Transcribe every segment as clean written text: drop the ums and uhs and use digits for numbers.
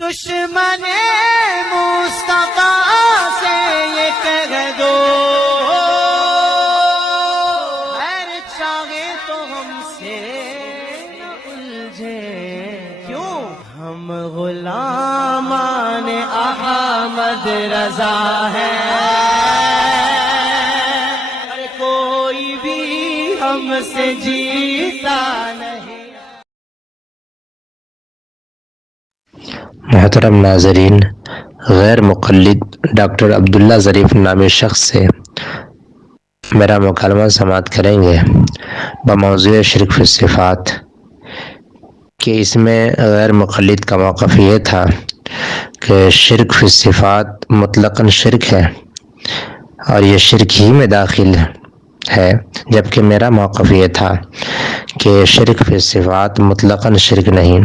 دشمن مصطفیٰ سے یہ کہہ دو خیر چاہے تو ہم سے نہ الجھے کیوں ہم غلامان احمد رضا ہیں اور کوئی بھی ہم سے جیتا نہیں. محترم ناظرین، غیر مقلد ڈاکٹر عبداللہ ظریف نامی شخص سے میرا مکالمہ سماعت کریں گے بموضوع شرک فی الصفات کہ اس میں غیر مقلد کا موقف یہ تھا کہ شرک فی الصفات مطلقاً شرک ہے اور یہ شرک ہی میں داخل ہے، جبکہ میرا موقف یہ تھا کہ شرک فی الصفات مطلقاً شرک نہیں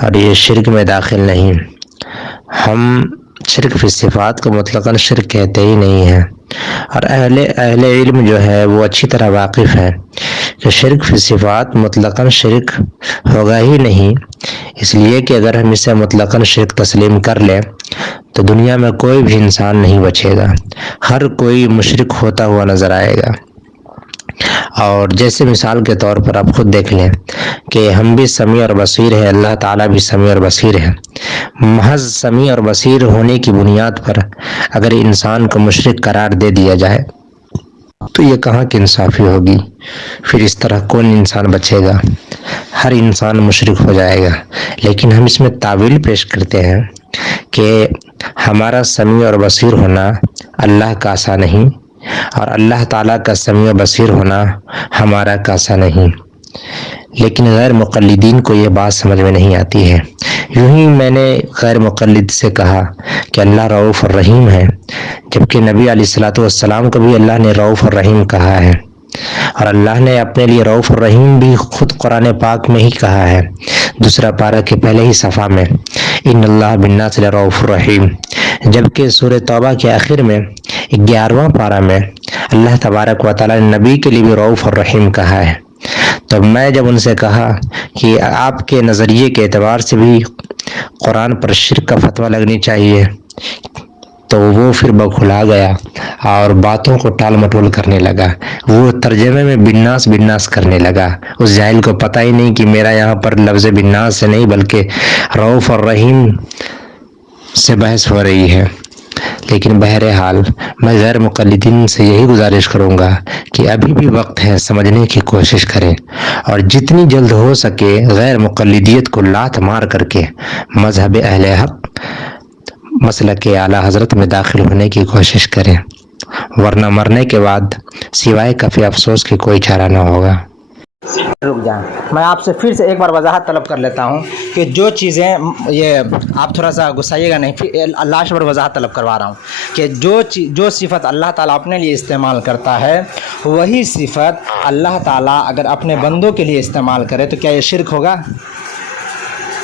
اور یہ شرک میں داخل نہیں. ہم شرک فی الصفات کو مطلقاً شرک کہتے ہی نہیں ہیں، اور اہل علم جو ہے وہ اچھی طرح واقف ہے کہ شرک فی الصفات مطلقاً شرک ہوگا ہی نہیں، اس لیے کہ اگر ہم اسے مطلقاً شرک تسلیم کر لیں تو دنیا میں کوئی بھی انسان نہیں بچے گا، ہر کوئی مشرک ہوتا ہوا نظر آئے گا. اور جیسے مثال کے طور پر آپ خود دیکھ لیں کہ ہم بھی سمیع اور بصیر ہیں، اللہ تعالیٰ بھی سمیع اور بصیر ہے. محض سمیع اور بصیر ہونے کی بنیاد پر اگر انسان کو مشرک قرار دے دیا جائے تو یہ کہاں کی انصافی ہوگی؟ پھر اس طرح کون انسان بچے گا؟ ہر انسان مشرک ہو جائے گا. لیکن ہم اس میں تعویل پیش کرتے ہیں کہ ہمارا سمیع اور بصیر ہونا اللہ کا سا نہیں اور اللہ تعالیٰ کا سمیع و بصیر ہونا ہمارا کاسا نہیں. لیکن غیر مقلدین کو یہ بات سمجھ میں نہیں آتی ہے. یوں ہی میں نے غیر مقلد سے کہا کہ اللہ رؤوف الرحیم ہے، جبکہ نبی علیہ الصلوۃ والسلام کو بھی اللہ نے رؤوف الرحیم کہا ہے، اور اللہ نے اپنے لیے رؤوف الرحیم بھی خود قرآن پاک میں ہی کہا ہے، دوسرا پارہ کے پہلے ہی صفحہ میں، ان اللہ بالناس لرؤوف الرحیم. جبکہ سورہ توبہ کے آخر میں 11واں پارہ میں اللہ تبارک و تعالیٰ نے نبی کے لیے بھی رؤوف الرحیم کہا ہے. تو میں جب ان سے کہا کہ آپ کے نظریے کے اعتبار سے بھی قرآن پر شرک کا فتویٰ لگنی چاہیے، تو وہ پھر بکھلا گیا اور باتوں کو ٹال مٹول کرنے لگا. وہ ترجمے میں بالناس بالناس کرنے لگا. اس جاہل کو پتہ ہی نہیں کہ میرا یہاں پر لفظ بالناس سے نہیں بلکہ رؤوف الرحیم سے بحث ہو رہی ہے. لیکن بہرحال میں غیر مقلدین سے یہی گزارش کروں گا کہ ابھی بھی وقت ہے، سمجھنے کی کوشش کریں اور جتنی جلد ہو سکے غیر مقلدیت کو لات مار کر کے مذہب اہل حق مسلک اعلیٰ حضرت میں داخل ہونے کی کوشش کریں، ورنہ مرنے کے بعد سوائے کفی افسوس کی کوئی چارہ نہ ہوگا. رک جائیں، میں آپ سے پھر سے ایک بار وضاحت طلب کر لیتا ہوں کہ جو چیزیں یہ آپ تھوڑا سا غصائیے گا نہیں، پھر لاسٹ پر وضاحت طلب کروا رہا ہوں کہ جو صفت اللہ تعالیٰ اپنے لیے استعمال کرتا ہے وہی صفت اللہ تعالیٰ اگر اپنے بندوں کے لیے استعمال کرے تو کیا یہ شرک ہوگا؟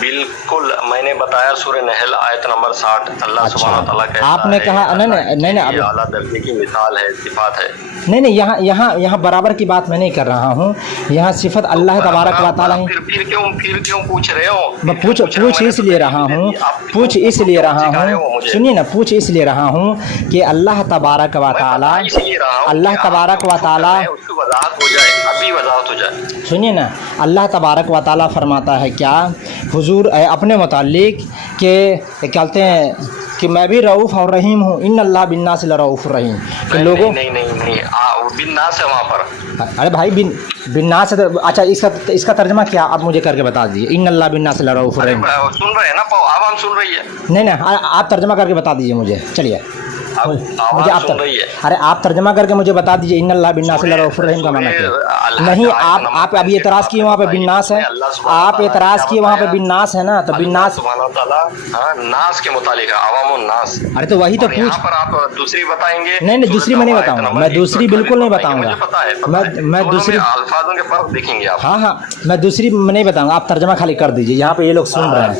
بالکل، میں نے بتایا سورہ نحل آیت نمبر 60 اللہ سبحانہ و تعالیٰ کہتا ہے، آپ نے کہا نہیں یہ اعلیٰ درجے کی مثال ہے، صفات ہے. نہیں یہاں برابر کی بات میں نہیں کر رہا ہوں، یہاں صفت اللہ تبارک و تعالیٰ ہی. پھر کیوں پوچھ رہے ہو؟ میں پوچھ اس لیے رہا ہوں سنیے نا، پوچھ اس لیے رہا ہوں کہ اللہ تبارک و تعالیٰ سنیے نا، اللہ تبارک و تعالیٰ فرماتا ہے کیا حضور اپنے متعلق کہ کہتے ہیں کہ میں بھی رؤوف اور رحیم ہوں، ان اللہ بالناس لرؤوف الرحیم. کہ لوگوں نہیں بالناس ہے وہاں پر. ارے بھائی بالناس ہے، اچھا اس کا ترجمہ کیا آپ مجھے کر کے بتا دیجیے. ان اللہ بالناس لرؤوف الرحیم سن رہے ہیں نا، عوام سن رہی ہے. نہیں آپ ترجمہ کر کے بتا دیجیے مجھے. چلیے مجھے آپ ترجمہ کر کے مجھے بتا دیجیے ان اللہ بالناس لرؤوف الرحیم کا معنی کیا. نہیں آپ ابھی اعتراض کیے وہاں پہ بالناس ہے، آپ اعتراض کیے وہاں پہ بالناس ہے نا، تو بالناس ناس کے متعلق عوام الناس. ارے تو وہی تو پوچھ، آپ دوسری بتائیں گے. نہیں دوسری میں نہیں بتاؤں گا، میں دوسری بالکل نہیں بتاؤں گا. میں دوسری الفاظوں کے فرق دیکھیں گے آپ. ہاں میں دوسری میں نہیں بتاؤں گا، آپ ترجمہ خالی کر دیجیے، یہاں پہ یہ لوگ سن رہے ہیں.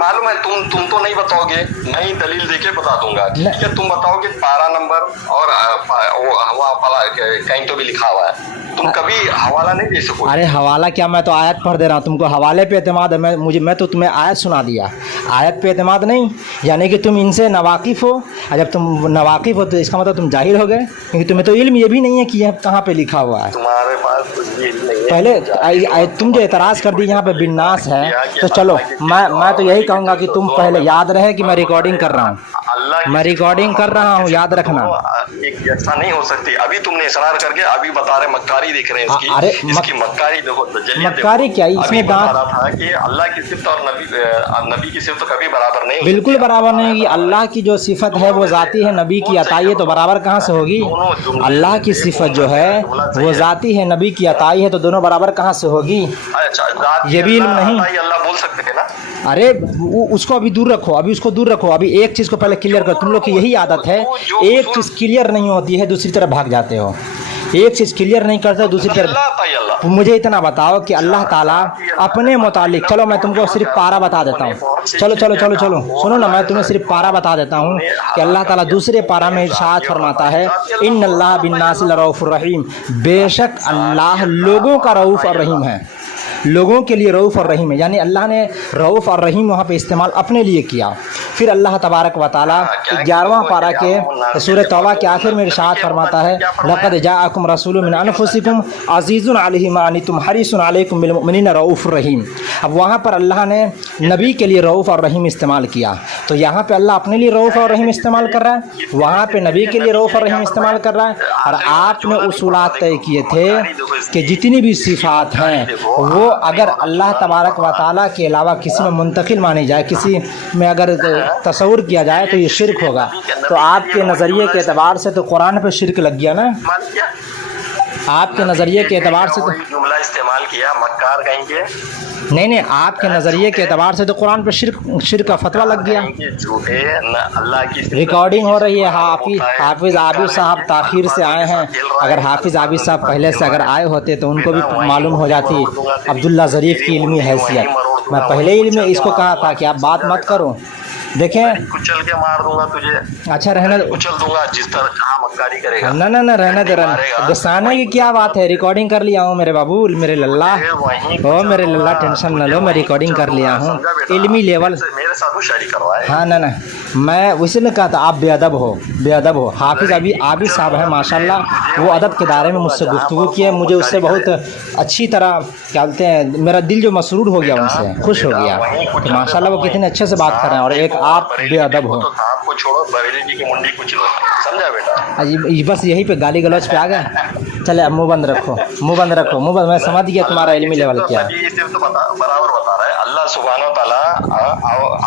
معلوم ہے تم تو نہیں بتاؤ گے، میں ہی دلیل دے کے بتا دوں گا. ٹھیک ہے، تم بتاؤ گے پارا نمبر اور وہاں کہیں تو بھی لکھا ہوا ہے. तुम कभी हवाला नहीं दे सकोगे। अरे हवाला क्या, मैं तो आयत पढ़ दे रहा हूँ तुमको, हवाले पे एतमाद है। मैं तो तुम्हें आयत सुना दिया, आयत पे एतमाद नहीं। यानी कि तुम इनसे नवाकिफ़ हो, और जब तुम नवाकिफ़ हो तो इसका मतलब तुम जाहिल हो गए, क्योंकि तुम्हें तो इल्म ये भी नहीं है कि यह कहाँ पे लिखा हुआ है। तुम्हारे पास कुछ भी नहीं है। पहले तुम जो एतराज़ कर दी यहाँ पे बिन्नास है, तो चलो मैं तो यही कहूँगा कि तुम पहले याद रहे कि मैं रिकॉर्डिंग कर रहा हूँ, मैं रिकॉर्डिंग कर रहा हूँ, याद रखना। एक जैसा नहीं हो सकती। अभी तुमने इसरार करके अभी बता रहे मक्कारी दिख रहे हैं इसकी। अरे इसकी मक्कारी देखो, मक्कारी क्या, इसमें बता रहा था कि अल्लाह की सिफत और नबी की सिफत कभी बराबर नहीं, बिल्कुल बराबर नहीं होगी। अल्लाह की जो सिफत है वो ज़ाती है, नबी की अताई है, तो बराबर कहाँ से होगी? अल्लाह की सिफत जो है वो ज़ाती है, नबी की अताई है, तो दोनों बराबर कहाँ से होगी? अच्छा, ये भी इल्म नहीं। अल्लाह बोल सकते थे ना। अरे उसको अभी दूर रखो, अभी उसको दूर रखो। अभी एक चीज़ को पहले क्लियर करो। तुम लोग की यही आदत है, एक चीज़ क्लियर नहीं होती है दूसरी तरफ भाग जाते हो। एक चीज़ क्लियर नहीं करते दूसरी तरफ। मुझे इतना बताओ कि अल्लाह ताला अपने मुतालिक, चलो मैं तुमको सिर्फ पारा बता देता हूँ, चलो चलो चलो चलो सुनो ना, मैं तुम्हें सिर्फ पारा बता देता हूँ कि अल्लाह ताला दूसरे पारा में इरशाद फरमाता है, इन्नल्लाह बिन्नासि लरऊफुर रहीम, बेशक अल्लाह लोगों का रऊफ़ और रहीम है, लोगों के लिए रऊफ़ और रहीम है। यानी अल्लाह ने रऊफ़ और रहीम वहाँ पे इस्तेमाल अपने लिए किया। फिर अल्लाह तबारक व तआला 11वां पारा के सूरह तौबा के आखिर में इरशाद फरमाता है, लक़द जाअकुम रसूलुम मिन अनफुसिकुम अज़ीज़ुन अलैहि मा अनितुम हरीसुन अलैकुम बिल मुमिनीना रऊफ़ुर रहीम। अब वहाँ पर अल्लाह ने नबी के लिए रऊफ़ और रहीम इस्तेमाल किया, तो यहाँ पे अल्लाह अपने लिए रऊफ़ और रहीम इस्तेमाल कर रहा है, वहाँ पे नबी के लिए रऊफ़ और रहीम इस्तेमाल कर रहा है। और आपने उसूलात तय किए थे कि जितनी भी सिफ़ात हैं वो अगर अल्लाह तबारक व तआला के अलावा किसी में मुंतकिल मानी जाए, किसी में अगर तसव्वुर किया जाए तो ये शिरक होगा। तो आपके नज़रिए के एतबार से तो कुरान पे शिरक लग गया ना, आपके नज़रिए के एतबार से तो जुमला इस्तेमाल किया मक्कार कहीं के। नहीं, आपके नज़रिए के एतबार से तो कुरान पे शिरक का फतवा लग गया। झूठे न अल्लाह की रिकॉर्डिंग हो रही है। हाफिज़ आबिद साहब ताख़ीर से आए हैं, अगर हाफिज़ आबिद साहब पहले से अगर आए होते तो उनको भी मालूम हो जाती अब्दुल्ला ज़रीफ़ की इल्मी हैसियत। मैं पहले ही में इसको कहा था कि आप बात मत करो। देखें, कुचल के मार दूंगा तुझे। अच्छा रहने दो, कुचल दूंगा जिस तरह जहाँ मक्कारी करेगा। ना ना ना रहने दे, रहने गुस्साने की क्या बात है। रिकॉर्डिंग कर लिया हूँ मेरे बाबू, मेरे लल्ला, ओ मेरे लल्ला टेंशन न लो, मैं रिकॉर्डिंग कर लिया हूँ इल्मी लेवल। मेरे साथ वो शायरी करवाए। हाँ ना ना, मैं उसी ने कहा था आप बेअदब हो, बेअदब हो। हाफिज़ आबिद साहब हैं माशाल्लाह, वो अदब के दायरे में मुझसे गुफ्तगू किए, मुझे उससे बहुत अच्छी तरह क्या बोलते हैं, मेरा दिल जो मसरूर हो गया, उनसे खुश हो गया कि माशाल्लाह वो कितने अच्छे से बात कर रहे हैं। और एक आप बेअदब हो। आपको छोड़ो, बरेली जी की मुंडी कुछ लो, समझा बेटा? बस यही पे गाली गलौज पे आ गए। चले अब मुंह बंद रखो, मुंह बंद रखो, मुंह बंद। मैं समझ गया तुम्हारा इल्मी लेवल क्या है। सिर्फ तो बराबर बता रहा है, अल्लाह सुब्हानहू व तआला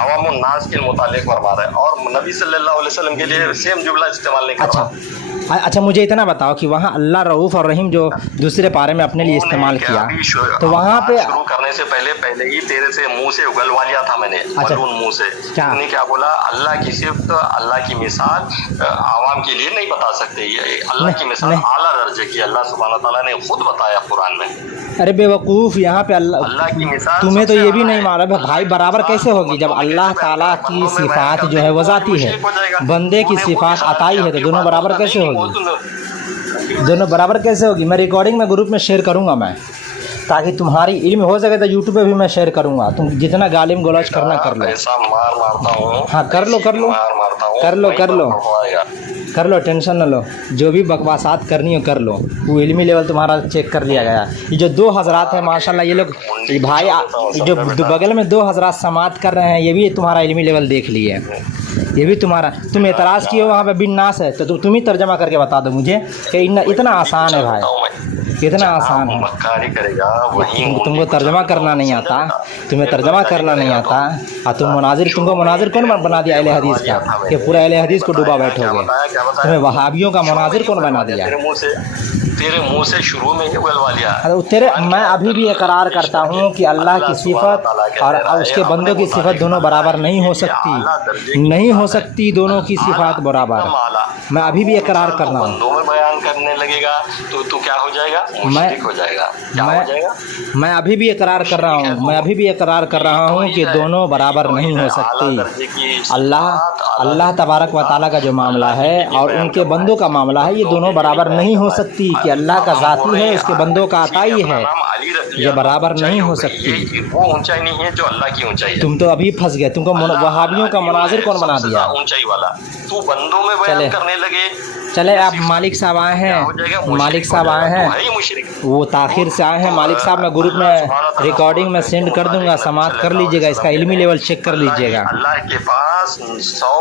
आवामुन नास के मुतालिक फरमा रहा है, और नबी सल्लल्लाहु अलैहि वसल्लम के लिए सेम जुमला इस्तेमाल नहीं कर रहा। अच्छा मुझे इतना बताओ कि वहाँ अल्लाह रऊफ़ और रहीम जो दूसरे पारे में अपने लिए इस्तेमाल किया, तो वहाँ पे शुरू करने से पहले ही तेरे से मुंह से उगलवा लिया था मैंने। अच्छा, मुंह से तूने क्या बोला? अल्लाह की सिर्फ अल्लाह की मिसाल आवाम के लिए नहीं बता सकते, ये अल्लाह की मिसाल आला दर्जे की अल्लाह सुब्हानहू व तआला ने खुद बताया कुरान में। अरे बेवकूफ़, यहाँ पे अल्लाह की मिसाल तुम्हें तो ये भी नहीं मालूम है भाई, बराबर कैसे होगी जब अल्लाह ताला की सिफात जो है वो ज़ाती है, बंदे की सिफात अताई है, तो दोनों बराबर कैसे होगी? दोनों बराबर कैसे होगी? मैं रिकॉर्डिंग में ग्रुप में शेयर करूँगा मैं, ताकि तुम्हारी इल्म हो सके, तो यूट्यूब पे भी मैं शेयर करूँगा। तुम जितना गालिम गलौज करना कर लो। मार मारता हूँ। हाँ कर लो कर लो कर लो, टेंशन न लो, जो भी बकवासात करनी हो कर लो, वो इल्मी लेवल तुम्हारा चेक कर लिया गया। ये जो 2 हज़रात है माशाल्लाह, ये लोग भाई जो बगल में 2 हज़रात समात कर रहे हैं, ये भी तुम्हारा इल्मी लेवल देख लिए, ये भी तुम्हारा। तुम एतराज़ किए वहाँ पे बिन नास है, तो तुम ही तर्जमा करके बता दो मुझे कि इतना आसान है भाई, कितना आसान है। तुमको तर्जमा करना नहीं आता, तुम्हें तर्जमा करना नहीं आता, और तुम तुमको मुनाजिर कौन बना दिया अहले हदीस का, कि पूरा अहले हदीस को डूबा बैठोगे? तुम्हें वहाबियों का मुनाजिर कौन बना दिया? तेरे मुंह से शुरू में ही उगलवा लिया। मैं अभी भी इकरार करता हूँ कि अल्लाह की सिफत और उसके बंदों की सिफत दोनों बराबर नहीं हो सकती, नहीं हो सकती दोनों की सिफात बराबर। मैं अभी भी इकरार कर रहा हूँ। करने लगेगा तो तू क्या हो जाएगा, मुशरिक हो जाएगा। क्या हो जाएगा? मैं अभी भी इकरार कर रहा हूँ, मैं अभी भी इकरार कर रहा हूँ कि दोनों बराबर नहीं हो सकती। अल्लाह तबारक व तआला का जो मामला है और उनके बंदों का मामला है, ये दोनों बराबर नहीं हो सकती कि अल्लाह का ज़ाती है, उसके बंदों का अताई है, ये बराबर नहीं हो सकती। वो ऊंचाई नहीं है जो अल्लाह की ऊंचाई है। तुम तो अभी फंस गए, तुमको वहाबियों का मुनाजिर कौन बना दिया? ऊंचाई वाला तू बंदों में बयान करने लगे। चले आप मालिक साहब आए हैं, मालिक साहब आए हैं, वो ताखिर से आए हैं। मालिक साहब मैं ग्रुप में रिकॉर्डिंग में सेंड कर दूंगा, समाप्त कर लीजिएगा, इसका इल्मी लेवल चेक कर लीजिएगा। अल्लाह के पास 100,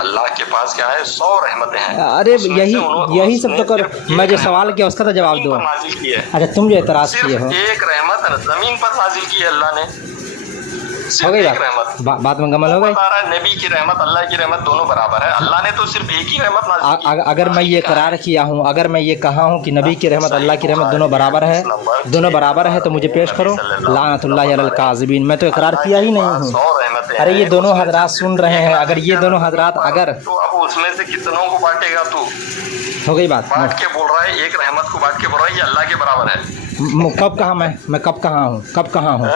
अल्लाह के पास क्या है, 100 रहमतें हैं। अरे यही सब तो कर, मैं जो सवाल किया उसका तो जवाब दो। अच्छा तुम जो एतराज किए हो, एक रहमत जमीन पर नाजिल की है अल्लाह ने, हो गई बात मुकम्मल हो गई। नबी की रहमत, अल्लाह की रहमत दोनों बराबर है। अल्लाह ने तो सिर्फ एक ही रहमत नाज़िल की। अगर मैं ये करार किया हूँ, अगर मैं ये कहा हूँ कि नबी की रहमत अल्लाह की रहमत दोनों बराबर है, दोनों बराबर है, तो मुझे पेश करो लानतुल्लाहि अलल काज़िबीन। मैं तो इकरार किया ही नहीं हूँ। अरे ये दोनों हजरात सुन रहे हैं, अगर ये दोनों हजरात अगर तो अब उसमें से कितनों को बांटेगा तू? हो गई बात, बांट के बोल रहा है, एक रहमत को बांट के बोल रहा है ये अल्लाह के बराबर है। कब कहा मैं कब कहा हूँ, कब कहा हूँ,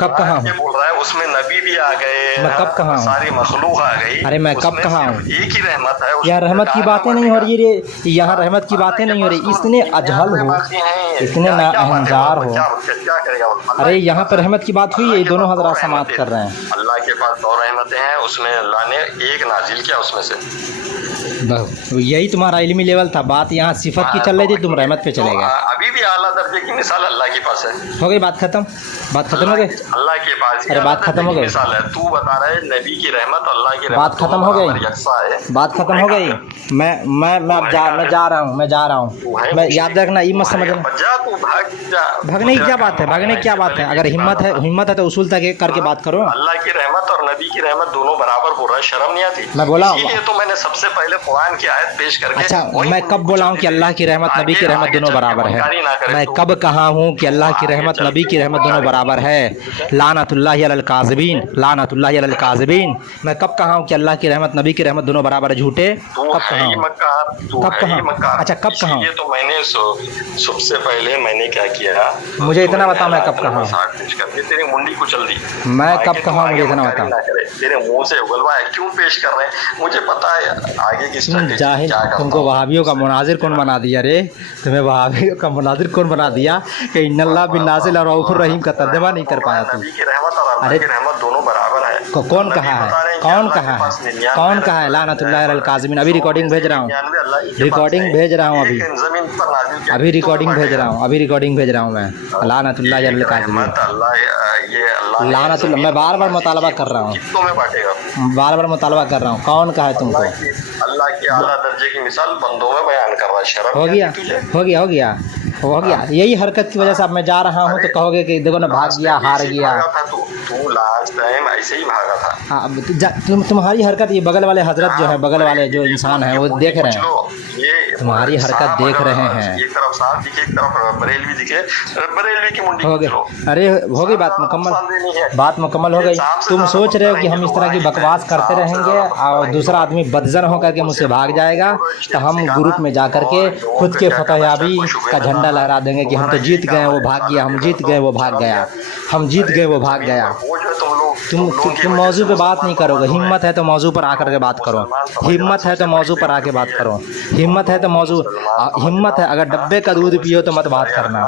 कब कहा हूँ? बोल रहा है उसमें नबी भी आ गए, मैं कब कहा हूँ? सारी मखलूक आ गई। अरे मैं कब कहा हूँ? एक ही रहमत है। यार रहमत की बातें नहीं हो रही रे, यहाँ रहमत की बातें नहीं हो रही। इतने अजहल हो, इतने नाअहंजार हो। क्या करेगा? अरे यहाँ पर रहमत की बात हुई है, ये दोनों हजरात समाप्त कर रहे हैं। अल्लाह के पास 100 रहमतें हैं, उसमें अल्लाह ने एक नाजिल किया उसमें से। यही तुम्हारा इल्मी लेवल था। बात यहाँ सिफत की चल रही थी, तुम रहमत पे चले गए। अभी भी आला दर्जे की मिसाल अल्लाह के पास है। हो गई बात खत्म, बात खत्म हो गई। अल्लाह के पास अरे बात खत्म हो गई। मिसाल है, तू बता रहा है नबी की रहमत अल्लाह की रहमत बात खत्म हो गई, बात खत्म हो गई। मैं अब जा रहा हूँ। मैं याद रखना, ये मत समझना भागने की क्या बात है, भागने की क्या बात है। अगर हिम्मत है तो उसूल तक करके बात करो। अल्लाह की रहमत और नबी की रहमत दोनों बराबर बोल रहा है, शर्म नहीं आती? मैं बोला इसीलिए तो मैंने सबसे पहले कुरान की आयत पेश करके। अच्छा मैं कब बोला हूँ कि अल्लाह की रहमत नबी की रहमत दोनों बराबर है? मैं कब कहा हूँ कि अल्लाह की रहमत नबी की रहमत दोनों बराबर है? लानतुल्लाहि अलल काज़िबीन, लानतुल्लाहि अलल काज़िबीन। मैं कब कहा हूँ कि अल्लाह की रहमत नबी की रहमत दोनों बराबर है? झूठे कब कहा हूँ? कब कहा? अच्छा कब कहा? ये तो मैंने सबसे पहले मैंने क्या किया, मुझे इतना बता मैं कब कहा? तेरी मुंडी कुचल दी। मैं कब कहा मुझे इतना बता। तेरे मुंह से उगलवा है, क्यों पेश कर रहे हैं? मुझे पता है आगे की स्ट्रेटजी। जाहिल, तुमको वहाबियों का मुनाजिर कौन बना दिया रे? तुम्हें वहाबियों का मुनाजिर कौन बना दिया कि इन्नल्लाह बिन नाज़िल और रऊफुर रहीम का तर्जुमा नहीं कर पाया तू? नबी की रहमत और अल्लाह की रहमत दोनों बराबर है। कौन कहा है? कौन कहा है? कौन कहा है? लानतुल्लाहि अलल काज़िमीन। अभी रिकॉर्डिंग भेज रहा हूँ, रिकॉर्डिंग भेज रहा हूँ, अभी रिकॉर्डिंग भेज रहा हूँ, अभी रिकॉर्डिंग भेज रहा हूँ मैं। लानतुल्लाहि अलल काज़िमीन, लानतुल्लाह। मैं बार बार मुतालबा कर रहा हूँ, बार बार मुतालबा कर रहा हूँ। कौन कहा है तुमको? अल्लाह की आला दर्जे की मिसाल बंदों में बयान कर रहा है। शर्म हो गया, हो गया, हो गया, हो गया। यही हरकत की वजह से अब मैं जा रहा हूँ तो कहोगे कि देखो ना भाग गया, हार गया। तू लास्ट टाइम ऐसे ही भागा था। हाँ तुम्हारी हरकत, ये बगल वाले हजरत जो है, बगल वाले जो इंसान है वो देख रहे हैं, तुम्हारी हरकत देख रहे हैं। एक तरफ साफ दिखे, एक तरफ बरेलवी दिखे, बरेलवी की मुंडी हो गई। अरे हो गई बात मुकम्मल, बात मुकम्मल हो गई। तुम सोच रहे हो कि हम इस तरह की बकवास करते रहेंगे और दूसरा आदमी बदजन होकर के मुझसे भाग जाएगा, तो हम ग्रुप में जा कर के खुद के फतहयाबी का झंडा लहरा देंगे कि हम तो जीत गए, वो भाग गया, हम जीत गए, वो भाग गया, हम जीत गए, वो भाग गया। तुम मौजू पे बात नहीं करोगे। हिम्मत है तो मौजू पर आकर के बात करो, हिम्मत है तो मौजू पर आके बात करो, हिम्मत है तो मौजू, हिम्मत है। अगर डब्बे का दूध पियो तो मत बात करना।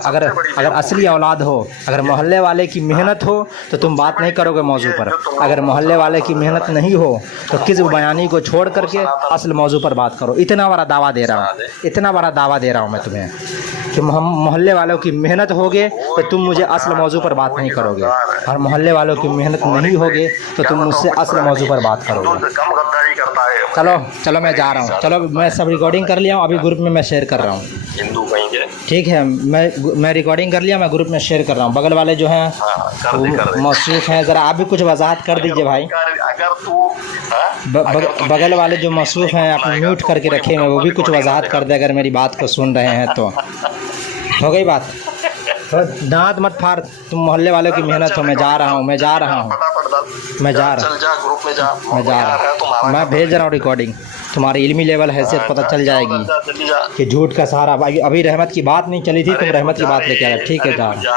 अगर असली औलाद हो, अगर मोहल्ले वाले की मेहनत हो तो तुम बात नहीं करोगे मौजू पर। अगर मोहल्ले वाले की मेहनत नहीं हो तो किस बयानी को छोड़ करके असल मौजू पर बात करो। इतना बड़ा दावा दे रहा हूँ, इतना बड़ा दावा दे रहा हूँ मैं तुम्हें कि हम मोहल्ले वालों की मेहनत होगे तो तुम मुझे असल मौजू पर बात नहीं करोगे, और मोहल्ले वालों की मेहनत नहीं होगी तो तुम मुझसे असल मौजू पर बात करोगे। चलो मैं जा रहा हूँ, चलो मैं सब रिकॉर्डिंग कर लिया हूँ, अभी ग्रुप में मैं शेयर कर रहा हूँ। ठीक है, मैं रिकॉर्डिंग कर लिया, मैं ग्रुप में शेयर कर रहा हूँ। बगल वाले जो हैं मौसूफ हैं, ज़रा आप भी कुछ वजाहत कर दीजिए भाई। बगल वाले जो मौसूफ हैं आप म्यूट करके रखे हैं, वो भी कुछ वजाहत कर दे अगर मेरी बात को सुन रहे हैं तो। हो गई बात। थोड़ा दांत मत फाड़, तुम मोहल्ले वालों की मेहनत हो। मैं जा रहा हूँ, मैं जा रहा हूँ, फटाफट डाल। मैं जा रहा चल जा ग्रुप में जा। मैं जा रहा हूँ, मैं भेज रहा हूँ रिकॉर्डिंग। तुम्हारी इल्मी लेवल हैसियत पता चल जाएगी जल्दी जा। कि झूठ का सहारा। अभी रहमत की बात नहीं चली थी, तुम अरे रहमत की जा बात रे, लेके आए। ठीक है, अरे जा जा।